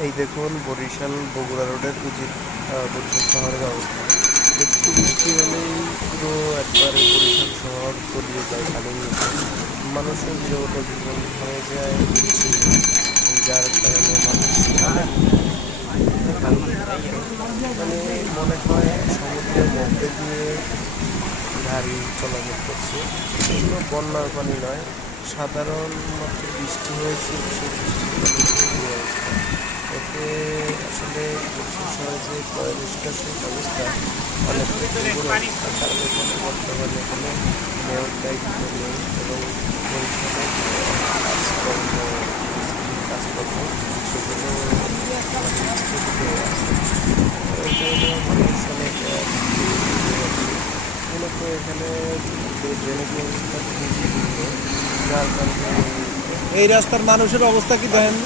এই দেখুন বরিশাল বগুড়া রোডের বরিশাল শহরের অবস্থা। একটু বৃষ্টি হলেই পুরো একবারে বরিশাল শহর তলিয়ে যায় পানির নিচে। মানুষের জীবন হয়ে যায় বিচ্ছিন্ন, যার কারণে মানুষ মানে মনে হয় সমুদ্রের মধ্যে দিয়ে গাড়ি চলাচল করছে। এগুলো বন্যার পানি নয়, সাধারণ মাত্র বৃষ্টি হয়েছে, সেই বৃষ্টির পানিতে এই অবস্থা। এতে আসলে বরিশাল শহরে যে পয় নিষ্কাশন ব্যবস্থা অনেক দুর্বল, কারণ এখানে বর্তমানে কোনো মেয়র দায়িত্ব নেই এবং বরিশালের কাজকর্ম কাজকর্ম সেগুলো স্থগিত হয়ে আছে। এই কারণে মানুষ অনেক মূলত এখানে ড্রেনেজ ব্যবস্থা খুবই সুন্দর, যার কারণে এই রাস্তার মানুষের অবস্থা কি দেখেন?